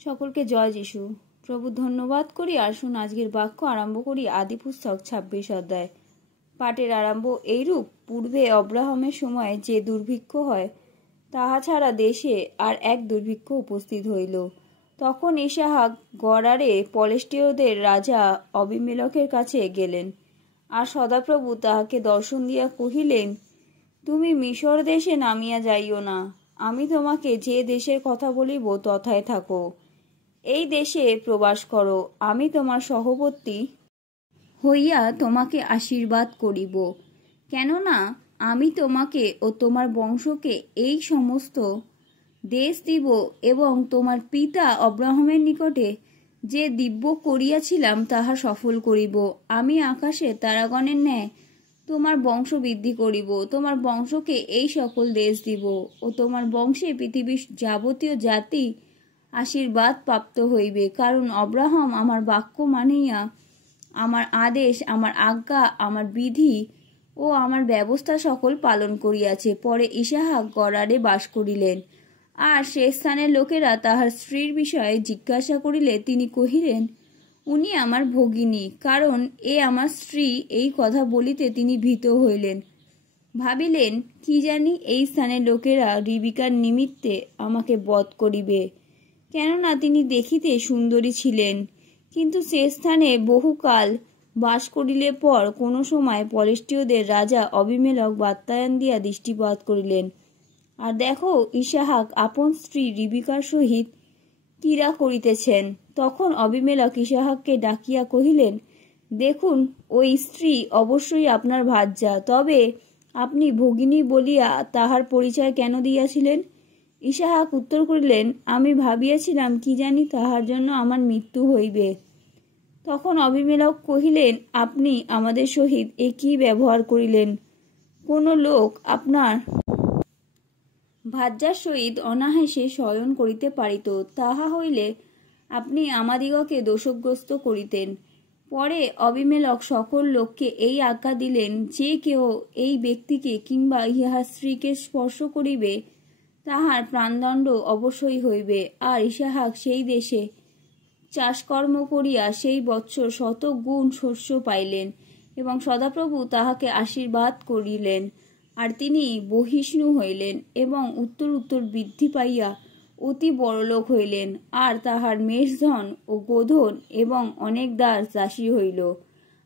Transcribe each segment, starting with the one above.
সকলকে জয় যিশু। প্রভু ধন্যবাদ করি। আসুন আজকের বাক্য আরম্ভ করি। আদি পুস্তক 26 অধ্যায়। পাঠের আরম্ভ এইরূপ। পূর্বে অব্রাহামের সময় যে দুর্ভিক্ষ হয়, তাহা ছাড়া দেশে আর এক দুর্ভিক্ষ উপস্থিত হইল। তখন ইসাহাক গরারে পলেষ্টীয়দের রাজা অবিমেলকের কাছে গেলেন। আর সদাপ্রভু তাহাকে দর্শন দিয়া কহিলেন, তুমি মিশর দেশে নামিয়া যাইও না। আমি তোমাকে যে দেশের কথা বলিব তথায় থাকো। এই দেশে প্রবাস করো। আমি তোমার সহবর্তী হইয়া তোমাকে আশীর্বাদ করিব। কেননা আমি তোমাকে ও তোমার বংশকে এই সমস্ত দেশ দিব এবং তোমার পিতা অব্রাহামের নিকটে যে দিব্য করিয়াছিলাম তাহা সফল করিব। আমি আকাশে তারাগণের ন্যায় তোমার বংশ বৃদ্ধি করিব। তোমার বংশকে এই সকল দেশ দিব ও তোমার বংশে পৃথিবীর যাবতীয় জাতি আশীর্বাদ প্রাপ্ত হইবে। কারণ অব্রাহাম আমার বাক্য মানিয়া আমার আদেশ, আমার আজ্ঞা, আমার বিধি ও আমার ব্যবস্থা সকল পালন করিয়াছে। পরে ইসাহাক গরারে বাস করিলেন। আর সে স্থানের লোকেরা তাহার স্ত্রীর বিষয়ে জিজ্ঞাসা করিলে তিনি কহিলেন, উনি আমার ভগিনী। কারণ এ আমার স্ত্রী। এই কথা বলিতে তিনি ভীত হইলেন। ভাবিলেন, কি জানি এই স্থানের লোকেরা রিবিকার নিমিত্তে আমাকে বধ করিবে, কেননা তিনি দেখিতে সুন্দরী ছিলেন। কিন্তু সে স্থানে বহুকাল বাস করিলে পর কোনো সময় পলেষ্টীয়দের রাজা অবিমেলক বাত্যায়ন দিয়া দৃষ্টিপাত করিলেন। আর দেখো, ইসাহাক আপন স্ত্রী রিবিকার সহিত ক্রীড়া করিতেছেন। তখন অবিমেলক ইসাহাককে ডাকিয়া কহিলেন, দেখুন, ওই স্ত্রী অবশ্যই আপনার ভার্যা। তবে আপনি ভগিনী বলিয়া তাহার পরিচয় কেন দিয়াছিলেন? ইসাহাক উত্তর করিলেন, আমি ভাবিয়াছিলাম, কি জানি তাহার জন্য আমার মৃত্যু হইবে। তখন অবিমেলক কহিলেন, আপনি আমাদের সহিত এ কি ব্যবহার করিলেন? কোন লোক আপনার ভার্যার সহিত অনায়াসে শয়ন করিতে পারিত, তাহা হইলে আপনি আমাদিগকে দোষগ্রস্ত করিতেন। পরে অবিমেলক সকল লোককে এই আজ্ঞা দিলেন, যে কেহ এই ব্যক্তিকে কিংবা ইহার স্ত্রীকে স্পর্শ করিবে তাহার প্রাণদণ্ড অবশ্যই হইবে। আর ইসাহাক সেই দেশে চাষকর্ম করিয়া সেই বৎসর 100 গুণ শস্য পাইলেন এবং সদাপ্রভু তাহাকে আশীর্বাদ করিলেন। আর তিনি বহিষ্ণু হইলেন এবং উত্তর উত্তর বৃদ্ধি পাইয়া অতি বড়লোক হইলেন। আর তাহার মেষধন ও গোধন এবং অনেক দাস দাসী হইল।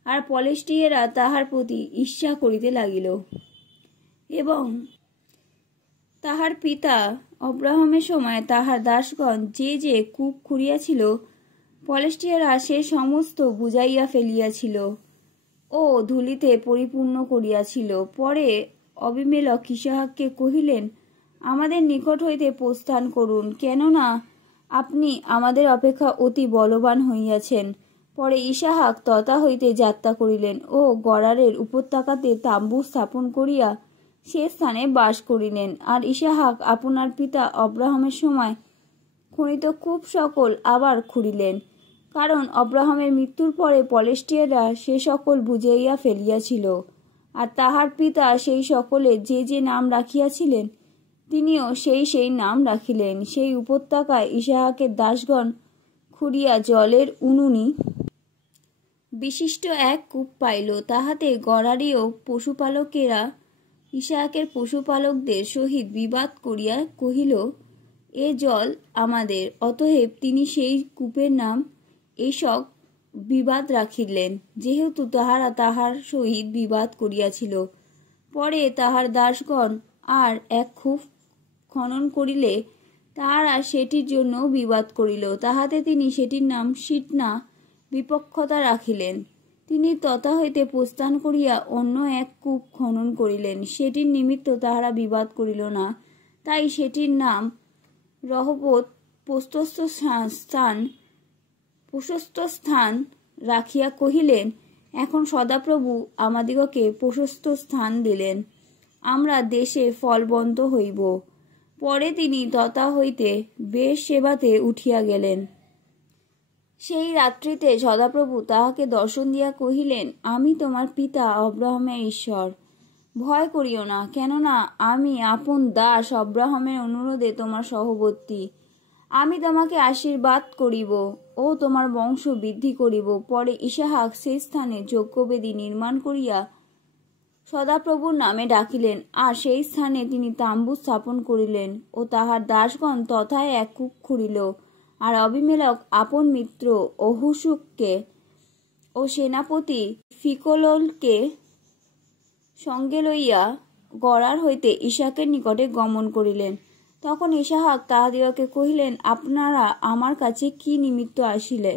আর পলেষ্টীয়েরা তাহার প্রতি ঈর্ষা করিতে লাগিল। এবং তাহার পিতা অব্রাহামের সময় তাহার দাসগণ যে যে কূপ খুঁড়িয়াছিল, পলেষ্টীয়রা সে সমস্ত বুঝাইয়া ফেলিয়াছিল ও ধূলিতে পরিপূর্ণ করিয়াছিল। পরে অবিমেলক ইসাহাককে কহিলেন, আমাদের নিকট হইতে প্রস্থান করুন, কেননা আপনি আমাদের অপেক্ষা অতি বলবান হইয়াছেন। পরে ইসাহাক তথা হইতে যাত্রা করিলেন ও গরারের উপত্যকাতে তাম্বু স্থাপন করিয়া সে স্থানে বাস করিলেন। আর ইসাহাক আপনার পিতা অব্রাহামের সময় খনিত কূপ সকল আবার খুঁড়িলেন, কারণ অব্রাহামের মৃত্যুর পরে পলেষ্টীয়রা সে সকল বুঝাইয়া ফেলিয়াছিল। আর তাহার পিতা সেই সকলে যে যে নাম রাখিয়াছিলেন, তিনিও সেই সেই নাম রাখিলেন। সেই উপত্যকায় ইসাহাকের দাসগণ খুঁড়িয়া জলের উনুনি বিশিষ্ট এক কূপ পাইল। তাহাতে গরারীয় পশুপালকেরা ইসাহাকের পশুপালকদের সহিত বিবাদ করিয়া কহিল, এ জল আমাদের। অতএব তিনি সেই কূপের নাম এশক বিবাদ রাখিলেন, যেহেতু তাহারা তাহার সহিত বিবাদ করিয়াছিল। পরে তাহার দাসগণ আর এক কূপ খনন করিলে তাহারা সেটির জন্য বিবাদ করিল। তাহাতে তিনি সেটির নাম সিটনা বিপক্ষতা রাখিলেন। তিনি তথা হইতে প্রস্থান করিয়া অন্য এক কূপ খনন করিলেন। সেটির নিমিত্ত তাহারা বিবাদ করিল না, তাই সেটির নাম রহবত প্রশস্ত স্থান রাখিয়া কহিলেন, এখন সদাপ্রভু আমাদিগকে প্রশস্ত স্থান দিলেন, আমরা দেশে ফলবন্ত হইব। পরে তিনি তথা হইতে বেশ সেবাতে উঠিয়া গেলেন। সেই রাত্রিতে সদাপ্রভু তাহাকে দর্শন দিয়া কহিলেন, আমি তোমার পিতা অব্রাহামের ঈশ্বর। ভয় করিও না, কেননা আমি আপন দাস অব্রাহামের অনুরোধে তোমার সহবর্তী। আমি তোমাকে আশীর্বাদ করিব ও তোমার বংশ বৃদ্ধি করিব। পরে ইসহাক সেই স্থানে যজ্ঞবেদী নির্মাণ করিয়া সদাপ্রভুর নামে ডাকিলেন, আর সেই স্থানে তিনি তাম্বু স্থাপন করিলেন ও তাহার দাসগণ তথায় এক কূপ খুঁড়িল। আর অবিমেলক আপন মিত্র অহুশুককে ও সেনাপতি ফিকোলকে সঙ্গে লইয়া গড়ার হইতে ইসহাকের নিকটে গমন করিলেন। তখন ইসহাক তাহাদিগকে কহিলেন, আপনারা আমার কাছে কি নিমিত্ত আসিলে?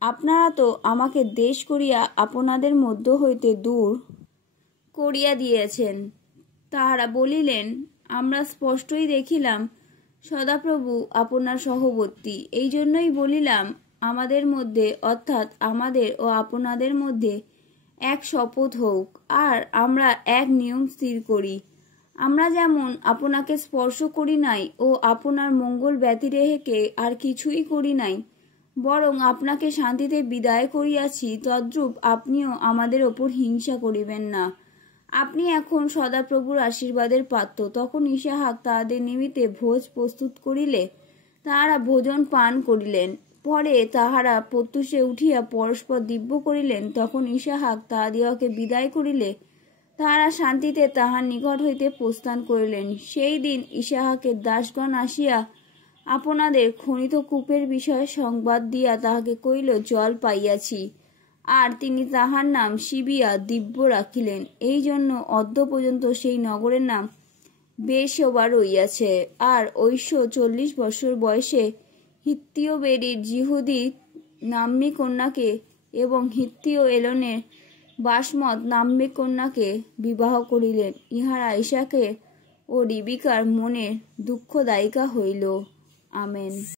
আপনারা তো আমাকে দেশ করিয়া আপনাদের মধ্য হইতে দূর করিয়া দিয়েছেন। তাহারা বলিলেন, আমরা স্পষ্টই দেখিলাম সদাপ্রভু আপনার সহবর্তী। এই জন্যই বলিলাম, আমাদের মধ্যে অর্থাৎ আমাদের ও আপনাদের মধ্যে এক শপথ হোক, আর আমরা এক নিয়ম স্থির করি। আমরা যেমন আপনাকে স্পর্শ করি নাই ও আপনার মঙ্গল ব্যতিরেকে আর কিছুই করি নাই, বরং আপনাকে শান্তিতে বিদায় করিয়াছি, তদ্রূপ আপনিও আমাদের ওপর হিংসা করিবেন না। আপনি এখন সদাপ্রভুর আশীর্বাদের পাত্র। তখন ইসহাক তাহাদের নিমিত্তে ভোজ প্রস্তুত করিলে তাহারা ভোজন পান করিলেন। পরে তাহারা প্রত্যুষে উঠিয়া পরস্পর দিব্য করিলেন। তখন ইসহাক তাহাদিগকে বিদায় করিলে তাহারা শান্তিতে তাহার নিকট হইতে প্রস্থান করিলেন। সেই দিন ইসহাকের দাসগণ আসিয়া আপনাদের খনিত কূপের বিষয়ে সংবাদ দিয়া তাহাকে কহিল, জল পাইয়াছি। আর তিনি তাহার নাম শিবিয়া দিব্য রাখিলেন। এই জন্য অদ্য পর্যন্ত সেই নগরের নাম বেরশেবা রইয়াছে। আর ঐশ 40 বৎসর বয়সে হিত্তীয় বেরির জিহুদী নাম্নী কন্যাকে এবং হিত্তীয় এলনের বাসমত নাম্নী কন্যাকে বিবাহ করিলেন। ইহারা ইসহাকের ও রিবিকার মনের দুঃখদায়িকা হইল। আমেন।